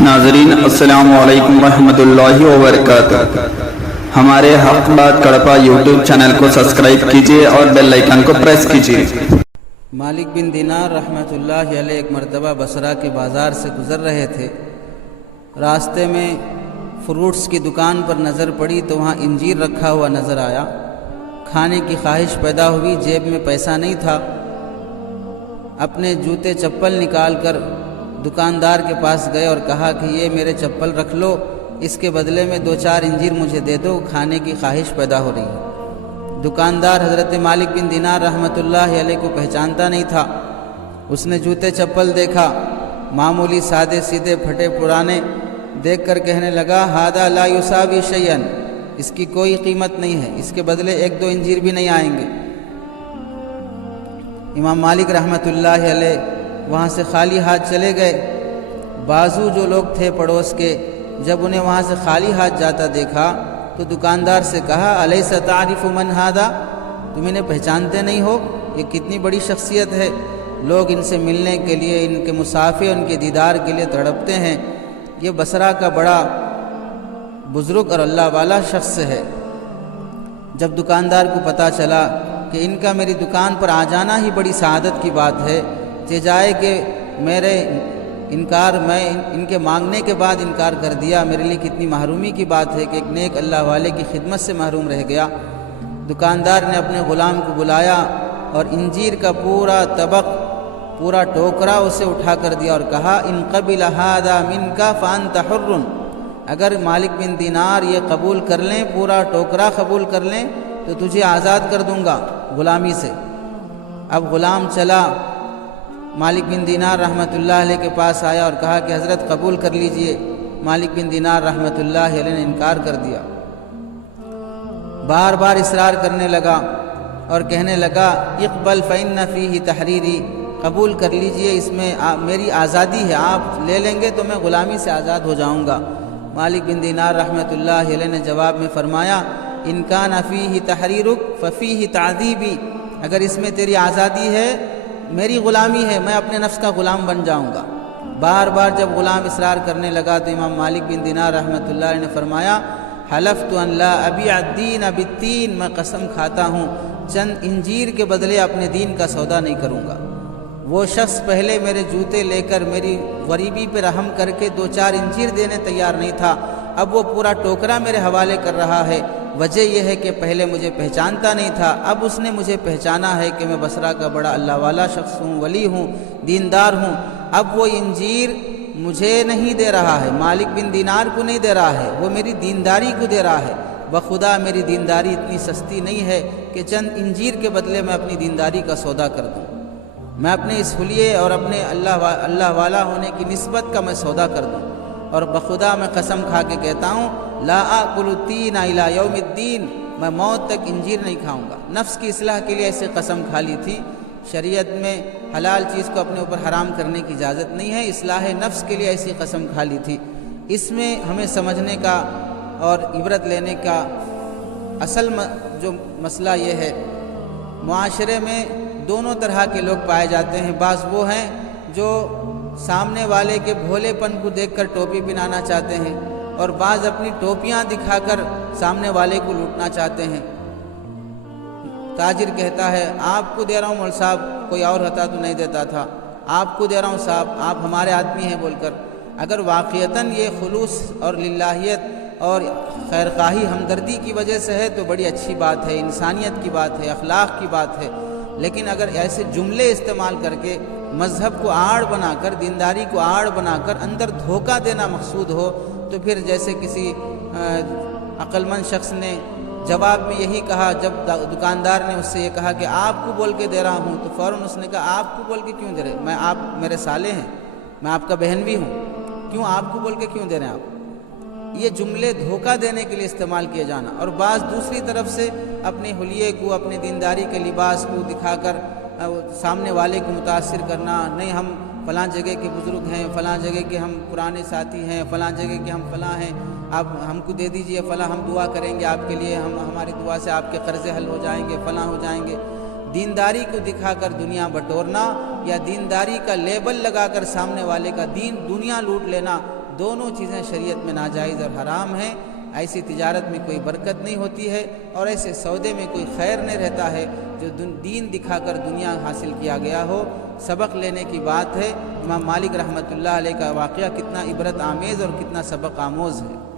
ناظرین السلام علیکم ورحمۃ اللہ وبرکاتہ۔ ہمارے حق بات کڑپا یوٹیوب چینل کو سبسکرائب کیجیے اور بیل آئیکن کو پریس کیجیے۔ مالک بن دینار رحمۃ اللہ علیہ ایک مرتبہ بصرہ کے بازار سے گزر رہے تھے۔ راستے میں فروٹس کی دکان پر نظر پڑی تو وہاں انجیر رکھا ہوا نظر آیا۔ کھانے کی خواہش پیدا ہوئی، جیب میں پیسہ نہیں تھا۔ اپنے جوتے چپل نکال کر دکاندار کے پاس گئے اور کہا کہ یہ میرے چپل رکھ لو، اس کے بدلے میں 2-4 انجیر مجھے دے دو، کھانے کی خواہش پیدا ہو رہی ہے۔ دکاندار حضرت مالک بن دینار رحمۃ اللہ علیہ کو پہچانتا نہیں تھا۔ اس نے جوتے چپل دیکھا، معمولی سادے سیدھے پھٹے پرانے دیکھ کر کہنے لگا ھذا لا یساوی شیئا، اس کی کوئی قیمت نہیں ہے، اس کے بدلے 1-2 انجیر بھی نہیں آئیں گے۔ امام مالک رحمۃ اللہ علیہ وہاں سے خالی ہاتھ چلے گئے۔ بازو جو لوگ تھے پڑوس کے، جب انہیں وہاں سے خالی ہاتھ جاتا دیکھا تو دکاندار سے کہا الیس تعرف من ھذا، تم انہیں پہچانتے نہیں ہو؟ یہ کتنی بڑی شخصیت ہے، لوگ ان سے ملنے کے لیے، ان کے مسافے، ان کے دیدار کے لیے تڑپتے ہیں۔ یہ بصرہ کا بڑا بزرگ اور اللہ والا شخص ہے۔ جب دکاندار کو پتہ چلا کہ ان کا میری دکان پر آ جانا ہی بڑی سعادت کی بات ہے، جائے کہ میں ان کے مانگنے کے بعد انکار کر دیا، میرے لیے کتنی محرومی کی بات ہے کہ ایک نیک اللہ والے کی خدمت سے محروم رہ گیا۔ دکاندار نے اپنے غلام کو بلایا اور انجیر کا پورا طبق، پورا ٹوکرا اسے اٹھا کر دیا اور کہا ان قبل ھذا منک فانت حر، اگر مالک بن دینار یہ قبول کر لیں، پورا ٹوکرا قبول کر لیں تو تجھے آزاد کر دوں گا غلامی سے۔ اب غلام چلا، مالک بن دینار رحمۃ اللہ علیہ کے پاس آیا اور کہا کہ حضرت قبول کر لیجئے۔ مالک بن دینار رحمۃ اللہ علیہ نے انکار کر دیا، بار بار اصرار کرنے لگا اور کہنے لگا اقبل فإن فیہ تحریری، قبول کر لیجئے، اس میں میری آزادی ہے، آپ لے لیں گے تو میں غلامی سے آزاد ہو جاؤں گا۔ مالک بن دینار رحمۃ اللہ علیہ نے جواب میں فرمایا ان کان فیہ تحریرک ففیہ تعذیبی، اگر اس میں تیری آزادی ہے، میری غلامی ہے، میں اپنے نفس کا غلام بن جاؤں گا۔ بار بار جب غلام اصرار کرنے لگا تو امام مالک بن دینار رحمۃ اللہ علیہ نے فرمایا حلفت ان لا ابیع الدین بالتین، میں قسم کھاتا ہوں چند انجیر کے بدلے اپنے دین کا سودا نہیں کروں گا۔ وہ شخص پہلے میرے جوتے لے کر میری غریبی پہ رحم کر کے 2-4 انجیر دینے تیار نہیں تھا، اب وہ پورا ٹوکرا میرے حوالے کر رہا ہے۔ وجہ یہ ہے کہ پہلے مجھے پہچانتا نہیں تھا، اب اس نے مجھے پہچانا ہے کہ میں بصرہ کا بڑا اللہ والا شخص ہوں، ولی ہوں، دیندار ہوں۔ اب وہ انجیر مجھے نہیں دے رہا ہے، مالک بن دینار کو نہیں دے رہا ہے، وہ میری دینداری کو دے رہا ہے۔ بخدا میری دینداری اتنی سستی نہیں ہے کہ چند انجیر کے بدلے میں اپنی دینداری کا سودا کر دوں، میں اپنے اس حلیے اور اپنے اللہ والا ہونے کی نسبت کا میں سودا کر دوں۔ اور بخدا میں قسم کھا کے کہتا ہوں لا آکل التین الی یوم الدین، میں موت تک انجیر نہیں کھاؤں گا۔ نفس کی اصلاح کے لیے ایسے قسم کھا لی تھی۔ شریعت میں حلال چیز کو اپنے اوپر حرام کرنے کی اجازت نہیں ہے، اصلاح نفس کے لیے ایسی قسم کھا لی تھی۔ اس میں ہمیں سمجھنے کا اور عبرت لینے کا اصل جو مسئلہ یہ ہے، معاشرے میں دونوں طرح کے لوگ پائے جاتے ہیں۔ بعض وہ ہیں جو سامنے والے کے بھولے پن کو دیکھ کر ٹوپی پہنانا چاہتے ہیں، اور بعض اپنی ٹوپیاں دکھا کر سامنے والے کو لوٹنا چاہتے ہیں۔ تاجر کہتا ہے آپ کو دے رہا ہوں مول صاحب، کوئی اور ہوتا تو نہیں دیتا تھا، آپ کو دے رہا ہوں صاحب، آپ ہمارے آدمی ہیں بول کر۔ اگر واقعتاً یہ خلوص اور للہیت اور خیرخواہی ہمدردی کی وجہ سے ہے تو بڑی اچھی بات ہے، انسانیت کی بات ہے، اخلاق کی بات ہے۔ لیکن اگر ایسے جملے استعمال کر کے مذہب کو آڑ بنا کر، دینداری کو آڑ بنا کر اندر دھوکہ دینا مقصود ہو تو پھر جیسے کسی عقل مند شخص نے جواب میں یہی کہا، جب دکاندار نے اس سے یہ کہا کہ آپ کو بول کے دے رہا ہوں، تو فوراً اس نے کہا آپ کو بول کے کیوں دے رہے، میں آپ میرے سالے ہیں، میں آپ کا بہن بھی ہوں، کیوں آپ کو بول کے کیوں دے رہے ہیں آپ؟ یہ جملے دھوکہ دینے کے لیے استعمال کیے جانا، اور بعض دوسری طرف سے اپنے حلیے کو، اپنے دینداری کے لباس کو دکھا کر سامنے والے کو متاثر کرنا، نہیں ہم فلاں جگہ کے بزرگ ہیں، فلاں جگہ کے ہم پرانے ساتھی ہیں، فلاں جگہ کے ہم فلاں ہیں، آپ ہم کو دے دیجئے فلاں، ہم دعا کریں گے آپ کے لیے، ہماری دعا سے آپ کے قرضے حل ہو جائیں گے، فلاں ہو جائیں گے۔ دینداری کو دکھا کر دنیا بٹورنا یا دینداری کا لیبل لگا کر سامنے والے کا دین دنیا لوٹ لینا دونوں چیزیں شریعت میں ناجائز اور حرام ہیں۔ ایسی تجارت میں کوئی برکت نہیں ہوتی ہے اور ایسے سودے میں کوئی خیر نہیں رہتا ہے جو دین دکھا کر دنیا حاصل کیا گیا ہو۔ سبق لینے کی بات ہے۔ امام مالک رحمۃ اللہ علیہ کا واقعہ کتنا عبرت آمیز اور کتنا سبق آموز ہے۔